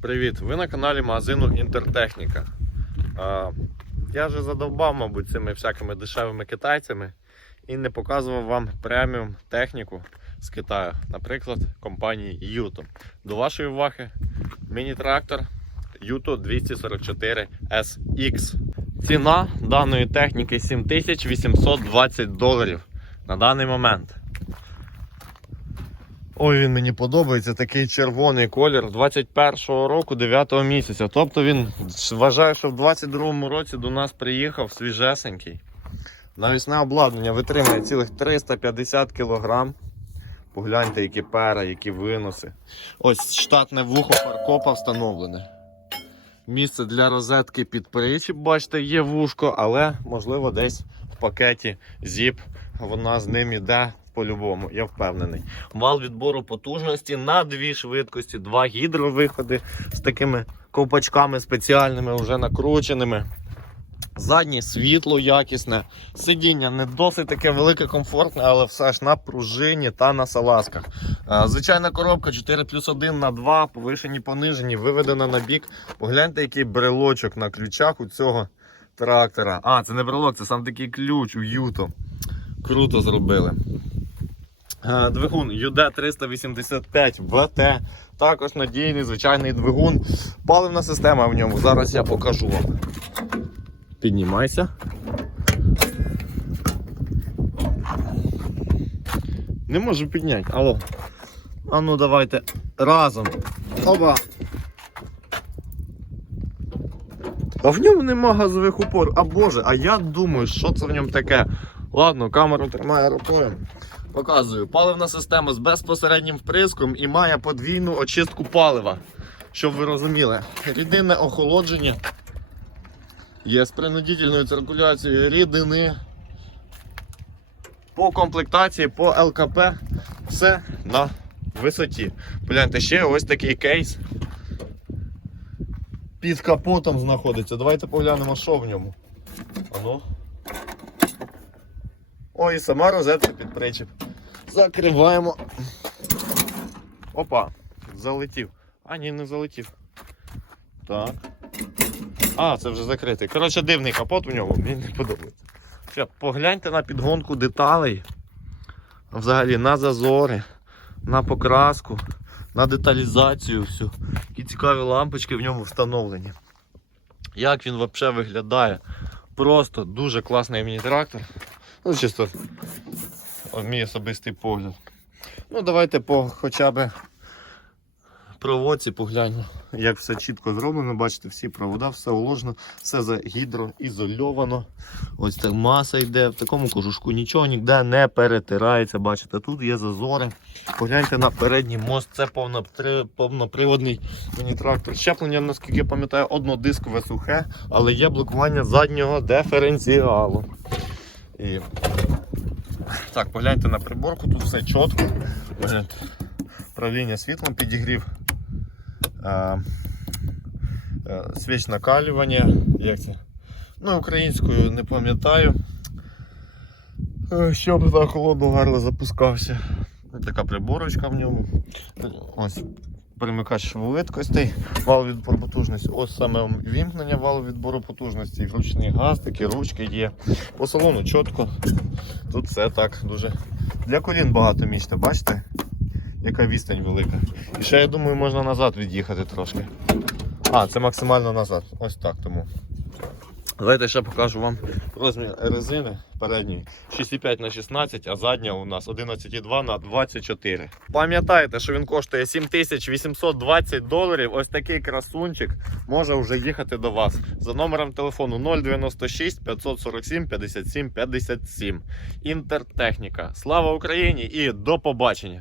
Привіт! Ви на каналі магазину Інтертехніка. Я вже задовбав, мабуть, цими всякими дешевими китайцями і не показував вам преміум техніку з Китаю, наприклад, компанії Юто. До вашої уваги міні-трактор Юто 244 SX. Ціна даної техніки 7820 доларів на даний момент. Ой, він мені подобається такий червоний колір 21-го року, 9-го місяця. Тобто він вважає, що в 22-му році до нас приїхав свіжесенький. Навісне обладнання витримує цілих 350 кг. Погляньте, які пера, які виноси. Ось штатне вухо паркопа встановлене. Місце для розетки під причіп, бачите, є вушко, але можливо десь в пакеті ZIP вона з ним іде по-любому, я впевнений. Вал відбору потужності на дві швидкості, два гідровиходи з такими ковпачками спеціальними, вже накрученими. Заднє світло якісне, сидіння не досить таке велике, комфортне, але все ж на пружині та на салазках. Звичайна коробка 4 плюс 1 на 2, повишені, понижені, виведена на бік. Погляньте, який брелочок на ключах у цього трактора. А, це не брелок, це сам такий ключ у Юто. Круто зробили. Е, Двигун UD385 ВТ. Також надійний звичайний двигун. Паливна система в ньому. Зараз я покажу вам. Піднімайся. Не можу підняти. Алло. А ну давайте разом. Оба. А в ньому нема газових упор. А боже, а я думаю, що це в ньому таке. Ладно, камеру тримає рукою. Показую. Паливна система з безпосереднім вприском і має подвійну очистку палива. Щоб ви розуміли, рідинне охолодження є з принудительною циркуляцією рідини. По комплектації, по ЛКП, все на висоті. Погляньте, ще ось такий кейс. Під капотом знаходиться. Давайте поглянемо, що в ньому. Ану. Ой, і сама розетка під причіп. Закриваємо. Опа, залетів. А, ні, не залетів. Так. А, це вже закритий. Коротше, дивний капот у ньому, мені не подобається. Ще погляньте на підгонку деталей. Взагалі на зазори, на покраску, на деталізацію всю. Які цікаві лампочки в ньому встановлені. Як він взагалі виглядає? Просто дуже класний міні-трактор. Ну, чисто мій особистий погляд. Ну, давайте по хоча б проводці погляньмо, як все чітко зроблено. Бачите, всі провода, все уложено, все загідроізольовано. Ось так маса йде. В такому кожушку нічого ніде не перетирається. Бачите, тут є зазори. Погляньте на передній мост. Це повнопри- повноприводний міні-трактор. Щеплення, наскільки я пам'ятаю, однодискове сухе, але є блокування заднього диференціалу. І... Так, погляньте на приборку, тут все чітко. Правління світлом підігрів. Е, е, свіч накалювання. Як це? Ну, українською не пам'ятаю. Е, Щоб за холодну гарно запускався. Така приборочка в ньому. Ось перемикач швидкостей, вал відбору потужності. Ось саме вімкнення валу відбору потужності. ручний газ, такі ручки є. По салону чітко. Тут все так дуже. Для колін багато місця, бачите? Яка відстань велика. І ще я думаю, можна назад від'їхати трошки. А, це максимально назад. Ось так тому. Давайте ще покажу вам розмір резини передньої 6,5 на 16, а задня у нас 11,2 на 24. Пам'ятайте, що він коштує 7820 доларів. Ось такий красунчик може вже їхати до вас. За номером телефону 096 547 57 57. Інтертехніка. Слава Україні і до побачення!